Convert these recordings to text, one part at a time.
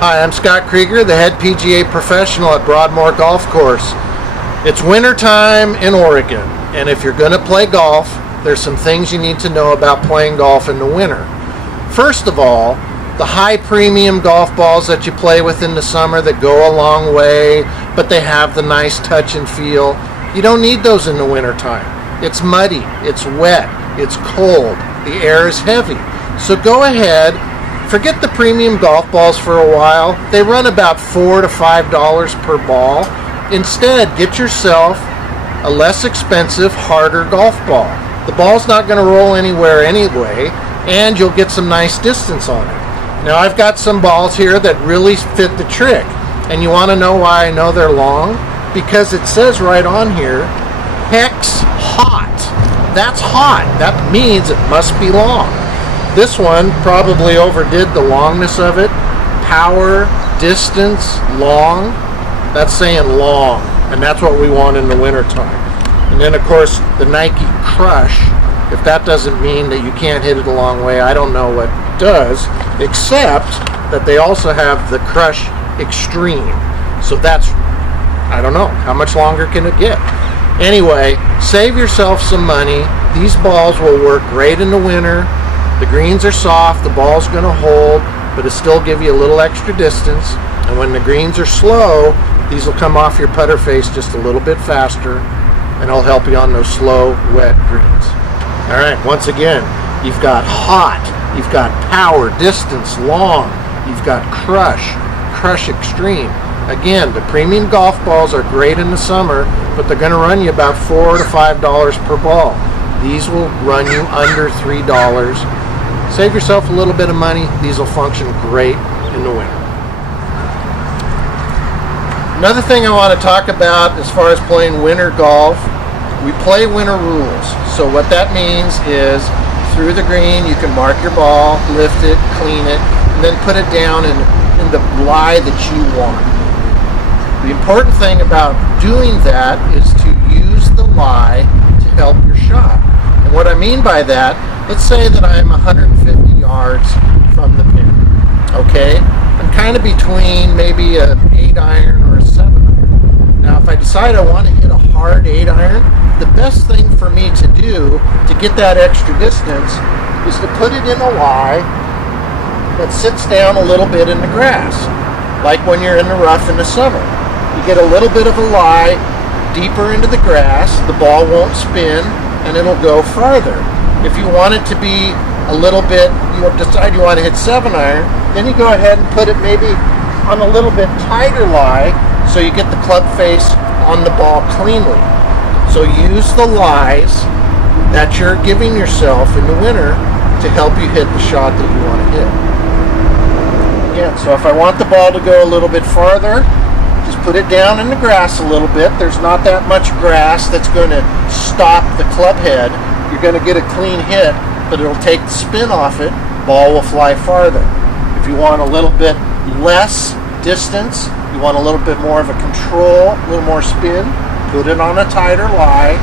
Hi, I'm Scott Krieger, the head PGA professional at Broadmoor Golf Course. It's winter time in Oregon, and if you're going to play golf, there's some things you need to know about playing golf in the winter. First of all, the high premium golf balls that you play with in the summer that go a long way, but they have the nice touch and feel, you don't need those in the winter time. It's muddy, it's wet, it's cold, the air is heavy. So go ahead, forget the premium golf balls for a while. They run about $4 to $5 per ball. Instead, get yourself a less expensive, harder golf ball. The ball's not going to roll anywhere anyway, and you'll get some nice distance on it. Now, I've got some balls here that really fit the trick. And you want to know why I know they're long? Because it says right on here, Hex Hot. That's hot. That means it must be long. This one probably overdid the longness of it. Power, distance, long. That's saying long, and that's what we want in the winter time. And then of course the Nike Crush, if that doesn't mean that you can't hit it a long way, I don't know what does, except that they also have the Crush Extreme. So that's, I don't know, how much longer can it get? Anyway, save yourself some money. These balls will work great in the winter. The greens are soft, the ball's going to hold, but it still give you a little extra distance. And when the greens are slow, these will come off your putter face just a little bit faster, and it'll help you on those slow, wet greens. All right, once again, you've got hot, you've got power, distance, long, you've got Crush Extreme. Again, the premium golf balls are great in the summer, but they're going to run you about $4 to $5 per ball. These will run you under $3. Save yourself a little bit of money. These will function great in the winter. Another thing I want to talk about as far as playing winter golf, we play winter rules. So what that means is through the green you can mark your ball, lift it, clean it, and then put it down in the lie that you want. The important thing about doing that is to use the lie to help your shot. And what I mean by that, let's say that I'm 150 yards from the pin, okay? I'm kind of between maybe an 8-iron or a 7-iron. Now, if I decide I want to hit a hard 8-iron, the best thing for me to do to get that extra distance is to put it in a lie that sits down a little bit in the grass, like when you're in the rough in the summer. You get a little bit of a lie deeper into the grass, the ball won't spin, and it'll go farther. If you want it to be a little bit, you decide you want to hit 7-iron, then you go ahead and put it maybe on a little bit tighter lie so you get the club face on the ball cleanly. So use the lies that you're giving yourself in the winter to help you hit the shot that you want to hit. Again, so if I want the ball to go a little bit farther, just put it down in the grass a little bit. There's not that much grass that's going to stop the club head. You're going to get a clean hit, but it'll take the spin off it. Ball will fly farther. If you want a little bit less distance, you want a little bit more of a control, a little more spin, put it on a tighter lie,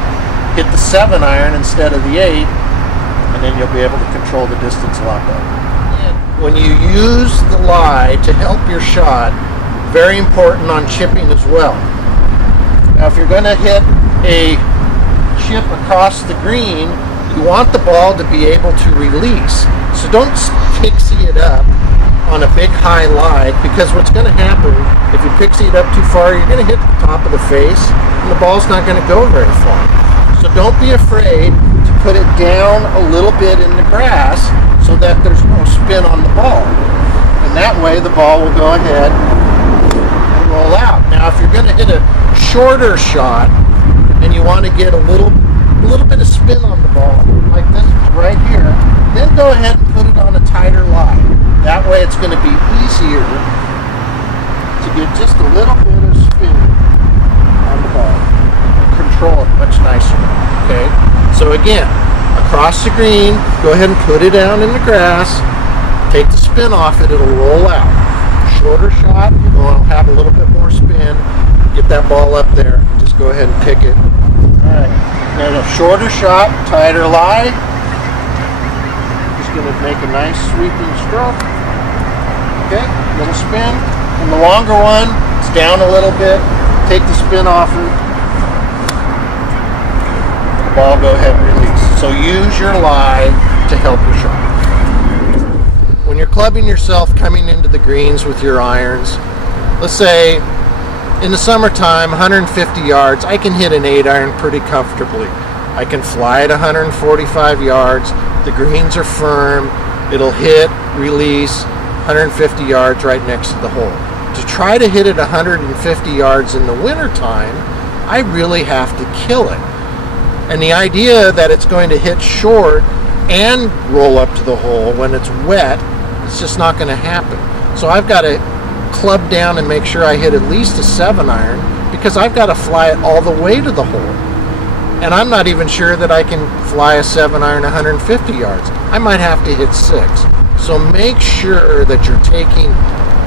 hit the 7-iron instead of the 8, and then you'll be able to control the distance a lot better. When you use the lie to help your shot, very important on chipping as well. Now, if you're going to hit a chip across the green, you want the ball to be able to release. So don't pixie it up on a big high lie, because what's going to happen if you pixie it up too far, you're going to hit the top of the face and the ball's not going to go very far. So don't be afraid to put it down a little bit in the grass so that there's no spin on the ball. And that way the ball will go ahead and roll out. Now, if you're going to hit a shorter shot and you want to get a little bit of spin on the ball, like this right here, then go ahead and put it on a tighter lie. That way it's going to be easier to get just a little bit of spin on the ball and control it much nicer, okay? So again, across the green, go ahead and put it down in the grass, take the spin off it, it'll roll out. Shorter shot, you're going to have a little bit more spin, get that ball up there, just go ahead and pick it. Alright, now a shorter shot, tighter lie, just going to make a nice sweeping stroke. Okay, little spin. And the longer one, it's down a little bit. Take the spin off it. The ball go ahead and release. So use your lie to help your shot. When you're clubbing yourself coming into the greens with your irons, let's say in the summertime, 150 yards, I can hit an 8-iron pretty comfortably. I can fly at 145 yards. The greens are firm. It'll hit, release, 150 yards right next to the hole. To try to hit it 150 yards in the wintertime, I really have to kill it. And the idea that it's going to hit short and roll up to the hole when it's wet, it's just not going to happen. So I've got to club down and make sure I hit at least a 7-iron because I've got to fly it all the way to the hole. And I'm not even sure that I can fly a 7-iron 150 yards. I might have to hit 6. So make sure that you're taking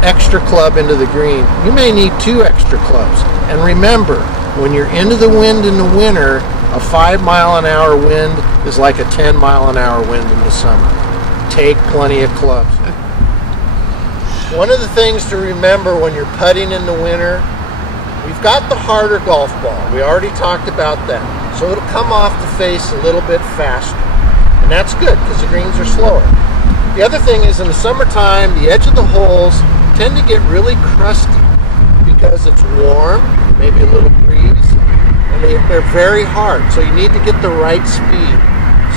extra club into the green. You may need 2 extra clubs. And remember, when you're into the wind in the winter, a 5-mile-an-hour wind is like a 10-mile-an-hour wind in the summer. Take plenty of clubs. One of the things to remember when you're putting in the winter, we've got the harder golf ball. We already talked about that. So it'll come off the face a little bit faster. And that's good because the greens are slower. The other thing is in the summertime, the edge of the holes tend to get really crusty because it's warm, maybe a little breeze, and they're very hard. So you need to get the right speed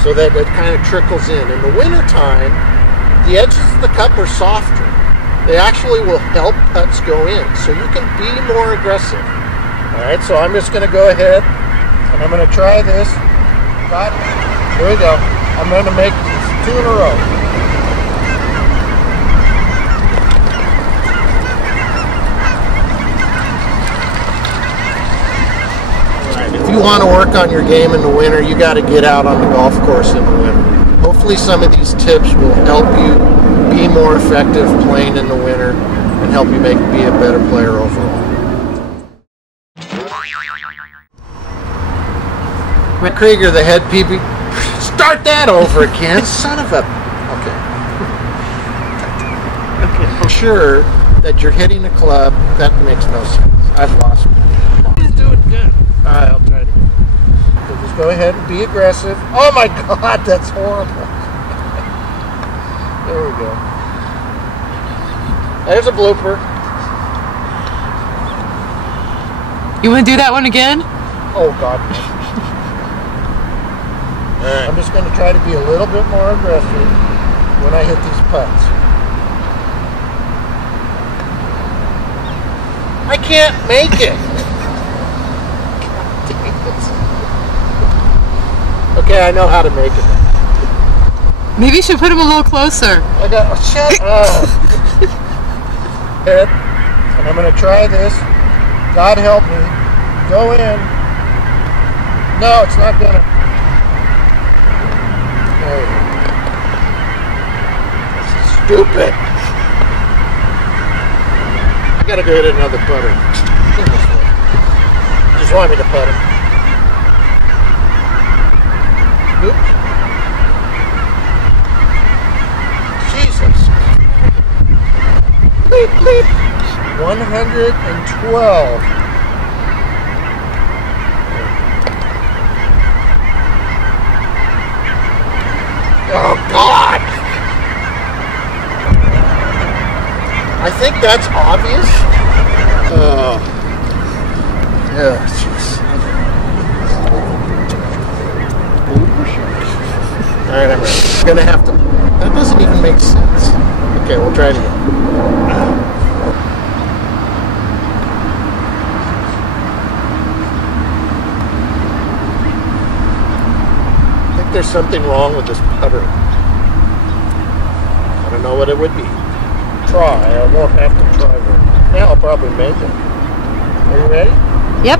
so that it kind of trickles in. In the wintertime, the edges of the cup are softer. They actually will help putts go in, so you can be more aggressive. All right, so I'm just going to go ahead and I'm going to try this. Here we go. I'm going to make 2 in a row. All right, if you want to work on your game in the winter, you got to get out on the golf course in the winter. Hopefully some of these tips will help you be more effective playing in the winter and help you be a better player overall. Krieger, the head PB. Start that over again, son of a. Okay. Okay. Sure that you're hitting a club that makes no sense. I've lost. He's doing good. All right, I'll try it again. So just go ahead and be aggressive. Oh my God, that's horrible. There we go. There's a blooper. You want to do that one again? Oh God. Right. I'm just going to try to be a little bit more aggressive when I hit these putts. I can't make it. Okay, I know how to make it. Maybe you should put him a little closer. I got. Oh, shut up. Head, and I'm going to try this. God help me. Go in. No, it's not going to. Stupid. I gotta go hit another putter. Just want me to putt him. Oops. Jesus. Bleep, bleep. 112. Oh, God! I think that's obvious. Oh. Yeah, jeez. Alright, I'm ready. I'm gonna have to. That doesn't even make sense. Okay, we'll try it again. I think there's something wrong with this putter. I don't know what it would be. Try. I won't have to try one. Now I'll probably make it. Are you ready? Yep.